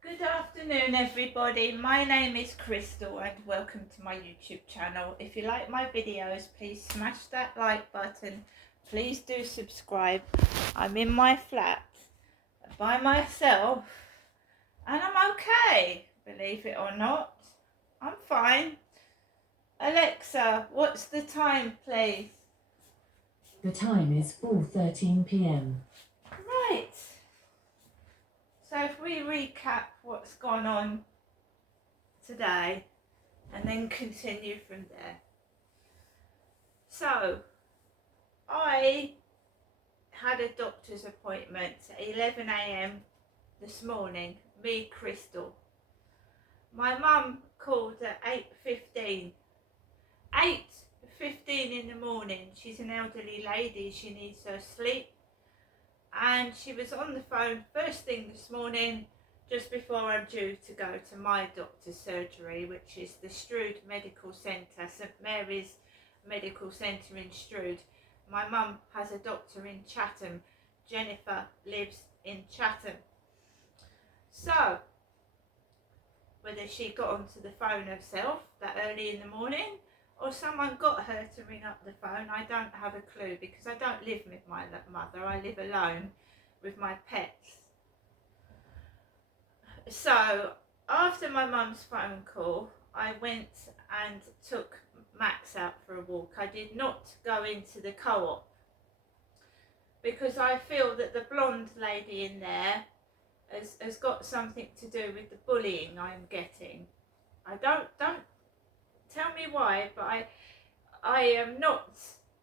Good afternoon, everybody. My name is Crystal and welcome to my YouTube channel. If you like my videos, please smash that like button. Please do subscribe. I'm in my flat by myself and I'm okay, believe it or not. I'm fine. Alexa, what's the time, please? The time is 4:13 p.m. Right. So if we recap what's gone on today and then continue from there. So, I had a doctor's appointment at 11 a.m. this morning, me, Crystal. My mum called at 8:15. 8:15 in the morning. She's an elderly lady, she needs her sleep. And she was on the phone first thing this morning, just before I'm due to go to my doctor's surgery, which is the Strood Medical Centre, St Mary's Medical Centre in Strood. My mum has a doctor in Chatham. Jennifer lives in Chatham. So, whether she got onto the phone herself that early in the morning or someone got her to ring up the phone, I don't have a clue, because I don't live with my mother. I live alone with my pets. So after my mum's phone call, I went and took Max out for a walk. I did not go into the co-op because I feel that the blonde lady in there has got something to do with the bullying I'm getting. I don't tell me why, but I am not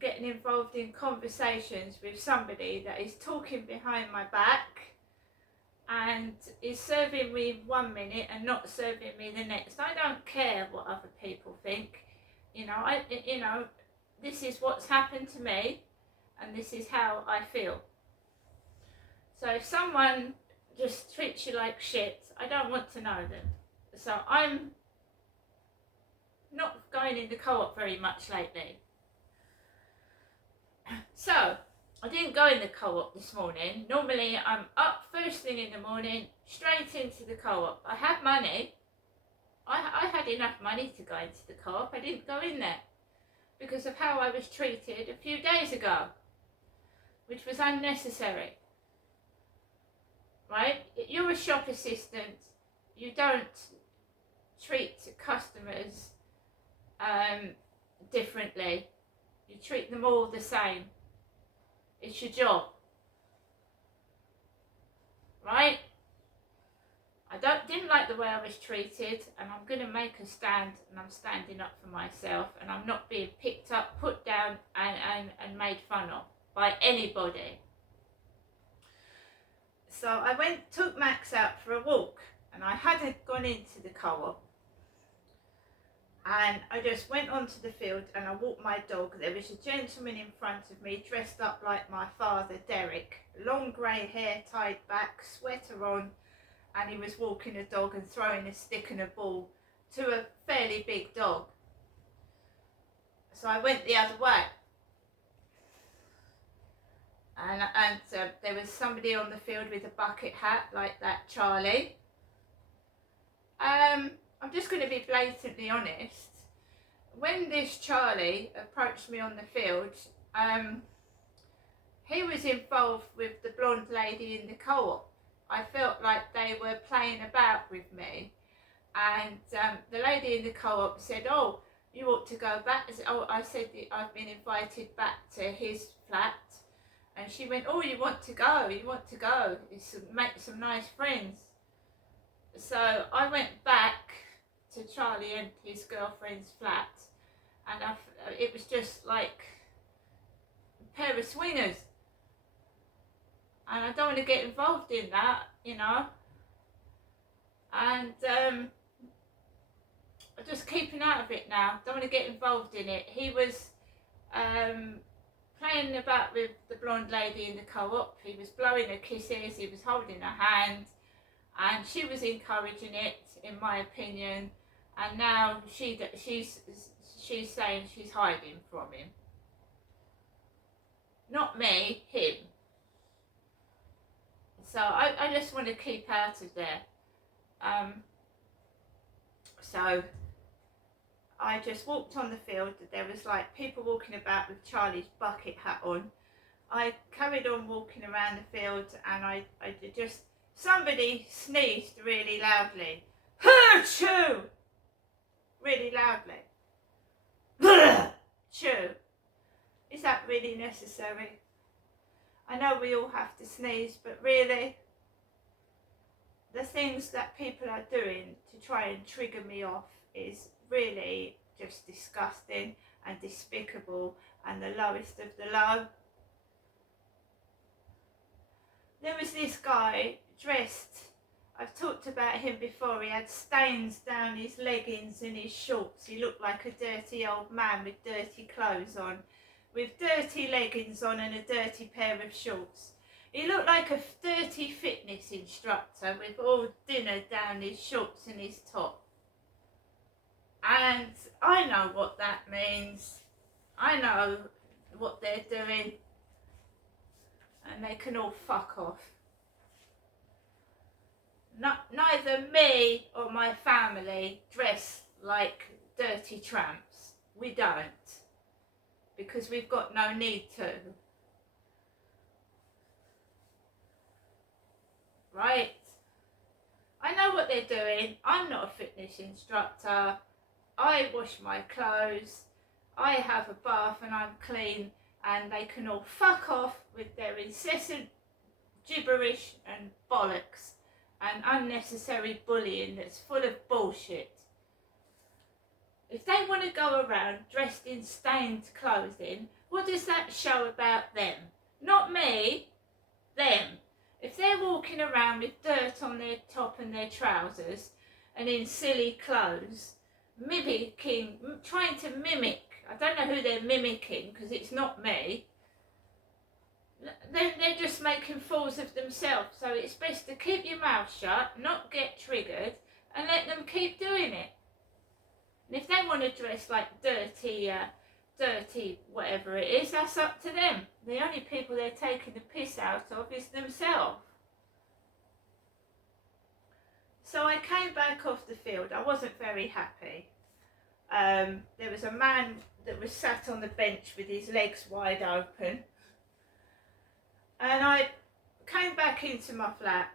getting involved in conversations with somebody that is talking behind my back and is serving me 1 minute and not serving me the next. I don't care what other people think. This is what's happened to me and this is how I feel. So if someone just treats you like shit, I don't want to know them. So I'm not going in the co-op very much lately. So I didn't go in the co-op this morning. Normally I'm up first thing in the morning, straight into the co-op. I had money. I had enough money to go into the co-op. I didn't go in there because of how I was treated a few days ago, which was unnecessary. Right? You're a shop assistant. You don't treat customers differently. You treat them all the same. It's your job. Right? I didn't like the way I was treated, and I'm going to make a stand, and I'm standing up for myself, and I'm not being picked up, put down and made fun of by anybody. So I took Max out for a walk, and I hadn't gone into the co-op. And I just went onto the field and I walked my dog. There was a gentleman in front of me dressed up like my father, Derek. Long grey hair tied back, sweater on, and he was walking a dog and throwing a stick and a ball to a fairly big dog. So I went the other way. And there was somebody on the field with a bucket hat like that Charlie. I'm just going to be blatantly honest. When this Charlie approached me on the field, he was involved with the blonde lady in the co-op. I felt like they were playing about with me, and the lady in the co-op said, "Oh, you ought to go back." I said, "I've been invited back to his flat," and she went, "Oh, you want to go? You want to go? Make some nice friends." So I went back to Charlie and his girlfriend's flat, and it was just like a pair of swingers. And I don't want to get involved in that, And I'm just keeping out of it now. Don't want to get involved in it. He was playing about with the blonde lady in the co-op. He was blowing her kisses. He was holding her hand. And she was encouraging it, in my opinion. And now she's saying she's hiding from him. Not me, him. So I just want to keep out of there. So I just walked on the field. There was like people walking about with Charlie's bucket hat on. I carried on walking around the field, and I just, somebody sneezed really loudly. Achoo! Really loudly. Achoo! Is that really necessary? I know we all have to sneeze, but really, the things that people are doing to try and trigger me off is really just disgusting and despicable and the lowest of the low. There was this guy dressed, I've talked about him before, he had stains down his leggings and his shorts. He looked like a dirty old man with dirty clothes on, with dirty leggings on and a dirty pair of shorts. He looked like a dirty fitness instructor with all dinner down his shorts and his top. And I know what that means. I know what they're doing. And they can all fuck off. Neither me or my family dress like dirty tramps. We don't. Because we've got no need to. Right? I know what they're doing. I'm not a fitness instructor. I wash my clothes. I have a bath and I'm clean. And they can all fuck off with their incessant gibberish and bollocks and unnecessary bullying that's full of bullshit. If they want to go around dressed in stained clothing, what does that show about them? Not me, them. If they're walking around with dirt on their top and their trousers and in silly clothes, mimicking, trying to mimic, I don't know who they're mimicking because it's not me, they're just making fools of themselves. So it's best to keep your mouth shut, not get triggered, and let them keep doing it. And if they want to dress like dirty whatever it is, that's up to them. The only people they're taking the piss out of is themselves. So I came back off the field. I wasn't very happy. There was a man that was sat on the bench with his legs wide open. And I came back into my flat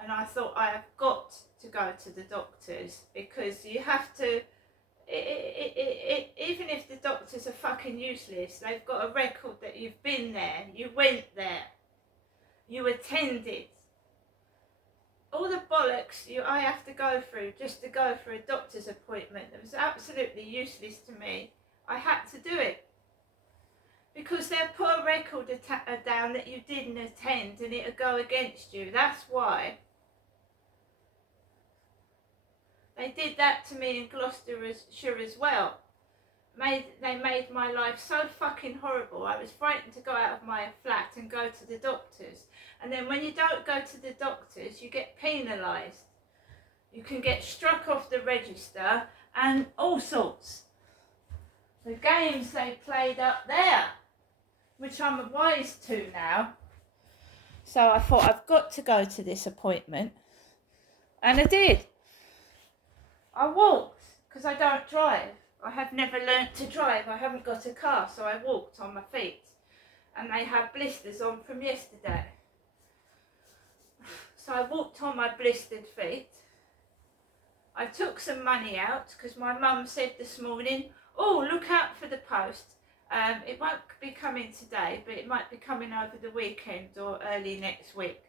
and I thought I have got to go to the doctors, because you have to, even if the doctors are fucking useless, they've got a record that you've been there, you went there, you attended. All the bollocks I have to go through just to go for a doctor's appointment that was absolutely useless to me. I had to do it. Because they'll put a record down that you didn't attend and it'll go against you. That's why. They did that to me in Gloucestershire as well. They made my life so fucking horrible. I was frightened to go out of my flat and go to the doctors. And then when you don't go to the doctors, you get penalised. You can get struck off the register and all sorts. The games they played up there, which I'm wise to now. So I thought, I've got to go to this appointment. And I did. I walked, because I don't drive. I have never learnt to drive. I haven't got a car, so I walked on my feet. And they had blisters on from yesterday. So I walked on my blistered feet. I took some money out, because my mum said this morning, oh, look out for the post. It won't be coming today, but it might be coming over the weekend or early next week.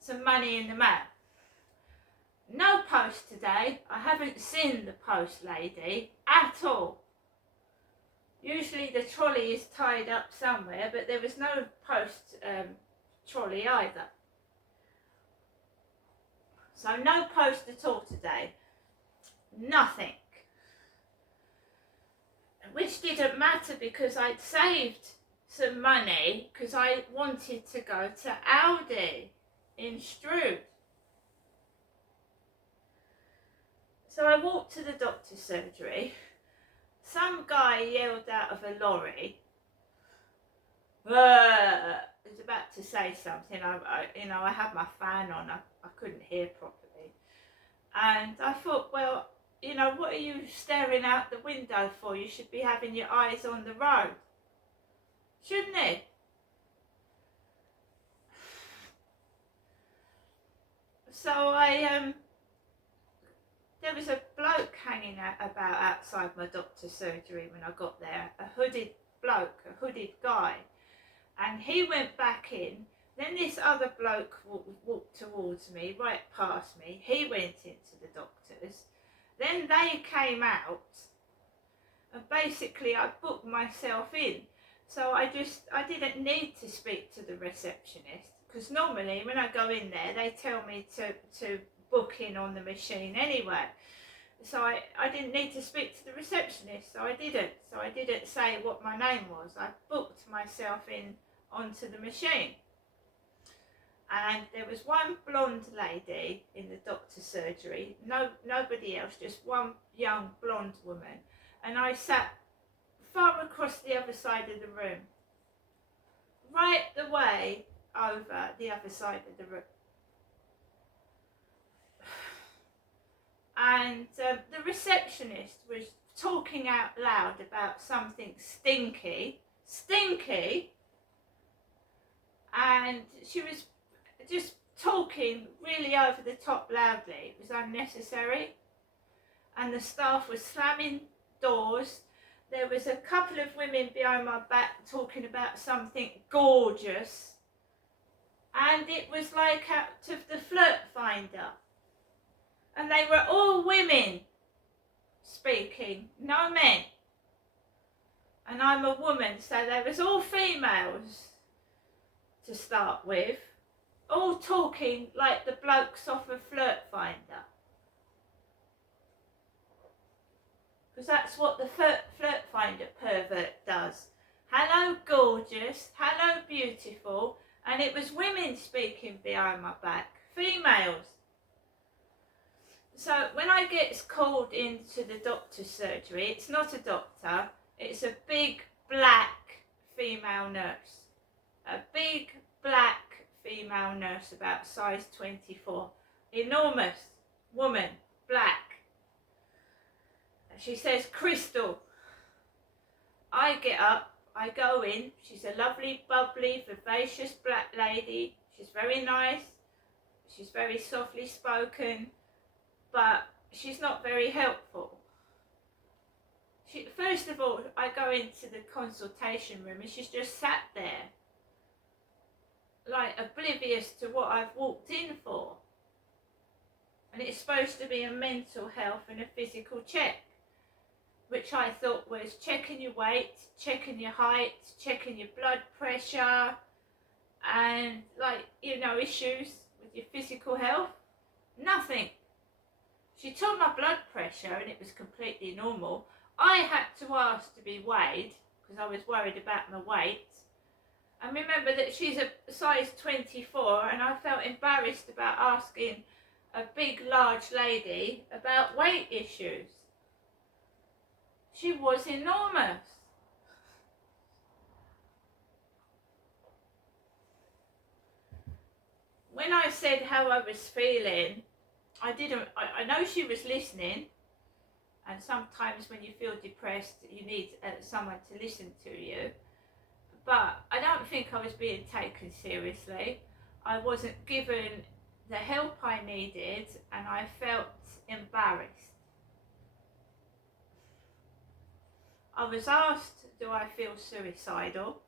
Some money in the mail. No post today. I haven't seen the post lady at all. Usually the trolley is tied up somewhere, but there was no post trolley either. So no post at all today. Nothing. Which didn't matter because I'd saved some money because I wanted to go to Aldi in Strood. So I walked to the doctor's surgery. Some guy yelled out of a lorry. He was about to say something. I had my fan on. I couldn't hear properly. And I thought, well, you know, what are you staring out the window for? You should be having your eyes on the road, shouldn't you? So there was a bloke hanging about outside my doctor's surgery when I got there, a hooded bloke, a hooded guy, and he went back in. Then this other bloke walked towards me, right past me. He went into the doctor's. Then they came out, and basically I booked myself in. So I didn't need to speak to the receptionist, because normally when I go in there, they tell me to book in on the machine anyway. So I didn't need to speak to the receptionist, so I didn't say what my name was. I booked myself in onto the machine. And there was one blonde lady in the doctor's surgery, nobody else, just one young blonde woman. And I sat far across the other side of the room, right the way over the other side of the room. And the receptionist was talking out loud about something stinky, and she was just talking really over the top loudly. It was unnecessary, and the staff was slamming doors. There was a couple of women behind my back talking about something gorgeous, and it was like out of the Flirt Finder. And they were all women speaking, no men. And I'm a woman, so they was all females to start with, all talking like the blokes off of Flirt Finder. Because that's what the Flirt Finder pervert does. Hello gorgeous, hello beautiful, and it was women speaking behind my back, females. So when I get called into the doctor's surgery, it's not a doctor, it's a big black female nurse. A big black female nurse about size 24. Enormous woman, black. She says, Crystal. I get up, I go in. She's a lovely, bubbly, vivacious black lady. She's very nice. She's very softly spoken. But she's not very helpful. First of all, I go into the consultation room and she's just sat there, like oblivious to what I've walked in for. And it's supposed to be a mental health and a physical check, which I thought was checking your weight, checking your height, checking your blood pressure, and issues with your physical health. Nothing. She took my blood pressure and it was completely normal. I had to ask to be weighed because I was worried about my weight. And remember that she's a size 24 and I felt embarrassed about asking a big, large lady about weight issues. She was enormous. When I said how I was feeling, I know she was listening, and sometimes when you feel depressed you need someone to listen to you, but I don't think I was being taken seriously. I wasn't given the help I needed and I felt embarrassed. I was asked, do I feel suicidal?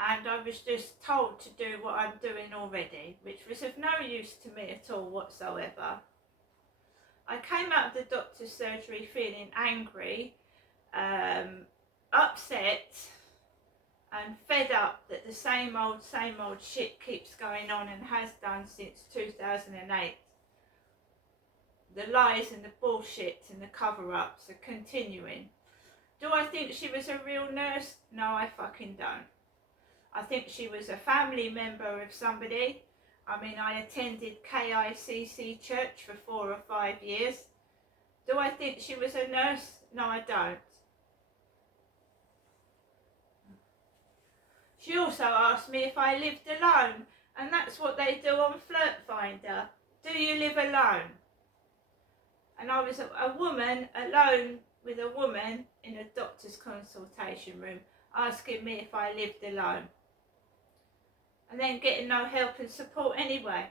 And I was just told to do what I'm doing already, which was of no use to me at all whatsoever. I came out of the doctor's surgery feeling angry, upset, and fed up that the same old shit keeps going on and has done since 2008. The lies and the bullshit and the cover-ups are continuing. Do I think she was a real nurse? No, I fucking don't. I think she was a family member of somebody. I mean, I attended KICC church for 4 or 5 years. Do I think she was a nurse? No, I don't. She also asked me if I lived alone, and that's what they do on Flirt Finder. Do you live alone? and I was a woman alone with a woman in a doctor's consultation room asking me if I lived alone, and then getting no help and support anyway.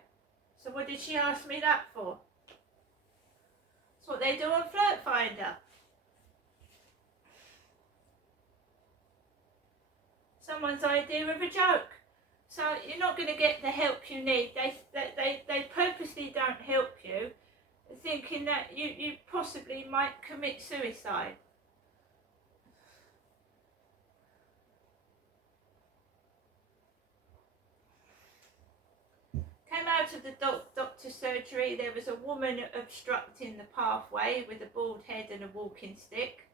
So what did she ask me that for? That's what they do on Flirt Finder. Someone's idea of a joke. So you're not going to get the help you need. They purposely don't help you, thinking that you possibly might commit suicide. Came out of the doctor's surgery. There was a woman obstructing the pathway with a bald head and a walking stick.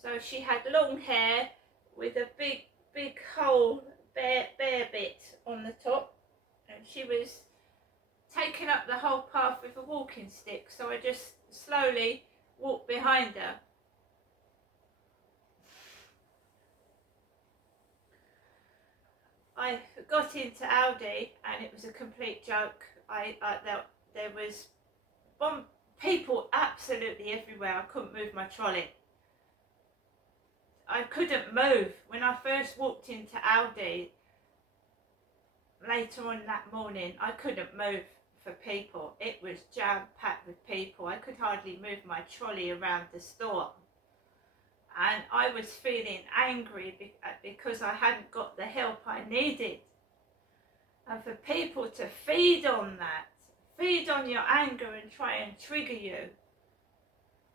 So she had long hair with a big hole, bare bit on the top, and she was taking up the whole path with a walking stick. So I just slowly walked behind her. I got into Aldi and it was a complete joke. There was people absolutely everywhere. I couldn't move my trolley. I couldn't move. When I first walked into Aldi later on that morning, I couldn't move for people. It was jam-packed with people. I could hardly move my trolley around the store. And I was feeling angry because I hadn't got the help I needed. And for people to feed on that, feed on your anger and try and trigger you.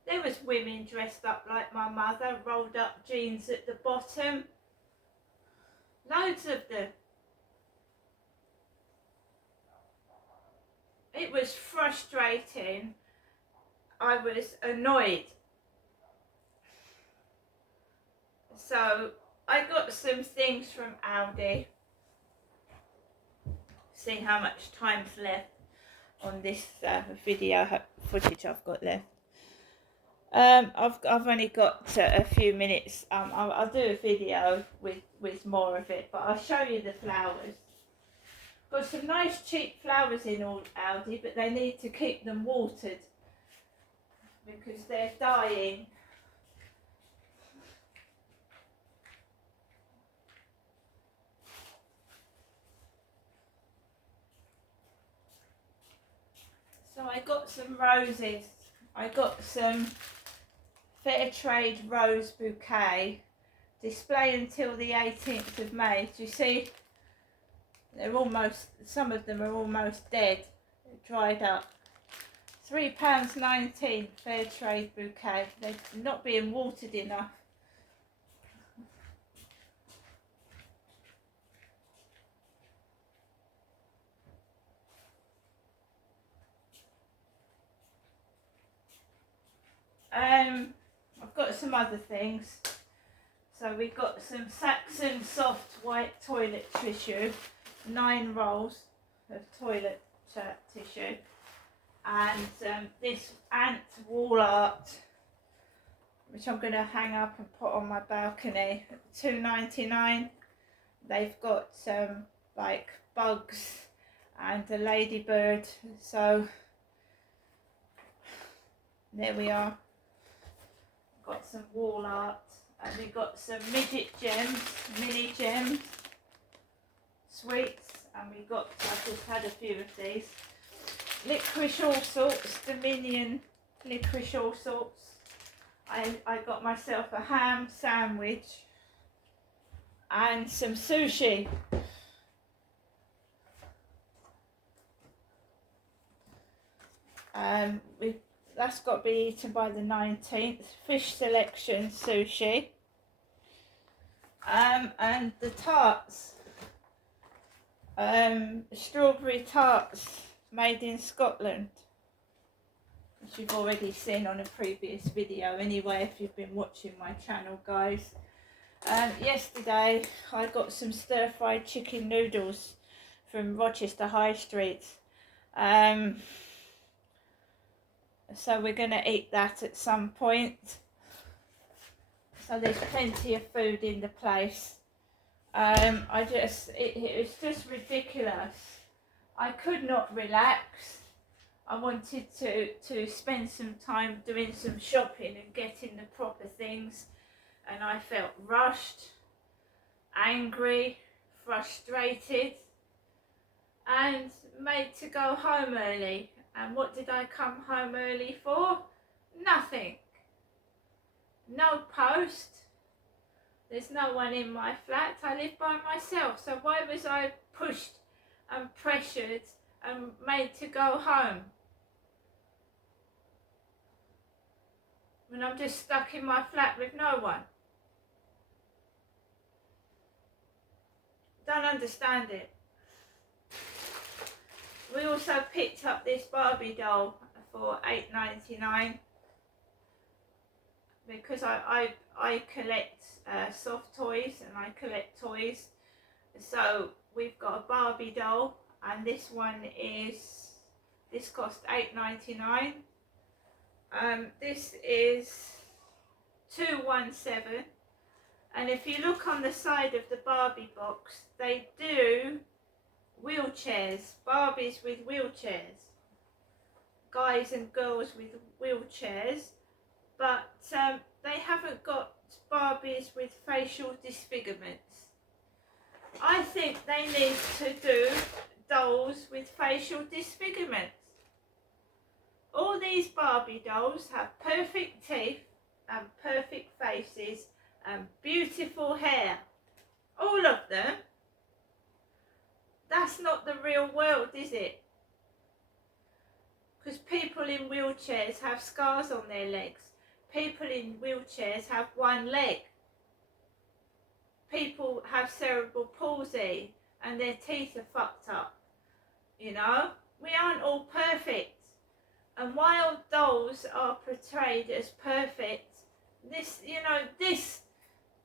There was women dressed up like my mother, rolled up jeans at the bottom. Loads of them. It was frustrating. I was annoyed. So I got some things from Aldi. See how much time's left on this video footage I've got left. I've only got a few minutes. I'll do a video with more of it, but I'll show you the flowers. Got some nice cheap flowers in Aldi, but they need to keep them watered because they're dying. So I got some roses. I got some Fair Trade rose bouquet. Display until the 18th of May. Do you see? Some of them are almost dead. They're dried up. £3.19 Fair Trade bouquet. They're not being watered enough. I've got some other things. So we've got some Saxon soft white toilet tissue, 9 rolls of toilet tissue, and this ant wall art, which I'm going to hang up and put on my balcony, £2.99. They've got like bugs and a ladybird, so there we are. Got some wall art, and we've got some midget gems, mini gems, sweets, and I've just had a few of these. Licorice All Sorts, Dominion Licorice All Sorts. I got myself a ham sandwich and some sushi. That's got to be eaten by the 19th. Fish selection sushi. And the tarts. Strawberry tarts made in Scotland. Which you've already seen on a previous video anyway, if you've been watching my channel, guys. Yesterday I got some stir-fried chicken noodles from Rochester High Street. So we're going to eat that at some point. So there's plenty of food in the place. It was just ridiculous. I could not relax. I wanted to spend some time doing some shopping and getting the proper things, and I felt rushed, angry, frustrated, and made to go home early. And what did I come home early for? Nothing. No post. There's no one in my flat. I live by myself. So why was I pushed and pressured and made to go home when I'm just stuck in my flat with no one? Don't understand it. We also picked up this Barbie doll for $8.99 because I collect soft toys and I collect toys. So we've got a Barbie doll, and this cost $8.99. This is 217, and if you look on the side of the Barbie box, they do wheelchairs, Barbies with wheelchairs, guys and girls with wheelchairs, but they haven't got Barbies with facial disfigurements. I think they need to do dolls with facial disfigurements. All these Barbie dolls have perfect teeth and perfect faces and beautiful hair. All of them. That's not the real world, is it? Because people in wheelchairs have scars on their legs. People in wheelchairs have one leg. People have cerebral palsy and their teeth are fucked up. You know, we aren't all perfect. And while dolls are portrayed as perfect, this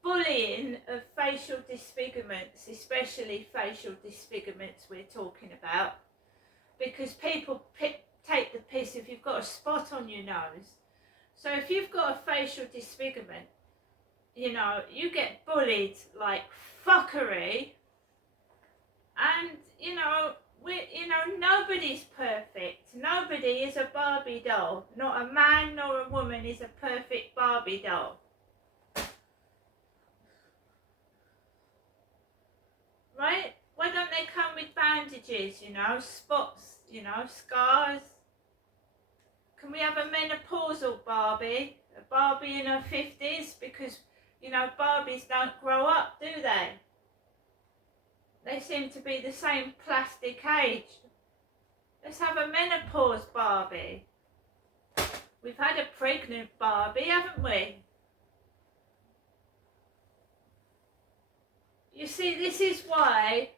bullying of facial disfigurements, especially facial disfigurements we're talking about, because people take the piss if you've got a spot on your nose. So if you've got a facial disfigurement, you know, you get bullied like fuckery, and nobody's perfect. Nobody is a Barbie doll. Not a man nor a woman is a perfect Barbie doll. Right? Why don't they come with bandages, spots, scars? Can we have a menopausal Barbie? A Barbie in her 50s? Because, Barbies don't grow up, do they? They seem to be the same plastic age. Let's have a menopause Barbie. We've had a pregnant Barbie, haven't we? You see, this is why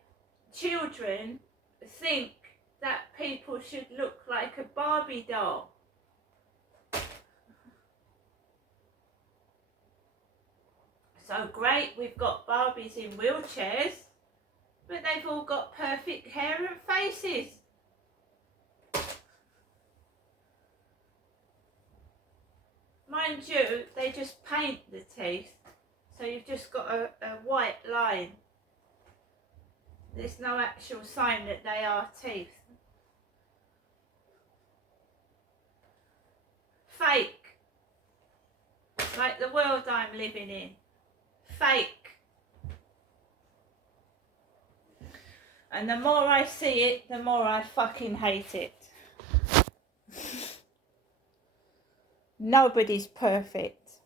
children think that people should look like a Barbie doll. So great, we've got Barbies in wheelchairs, but they've all got perfect hair and faces. Mind you, they just paint the teeth, so you've just got a white line. There's no actual sign that they are teeth. Fake. Like the world I'm living in. Fake. And the more I see it, the more I fucking hate it. Nobody's perfect.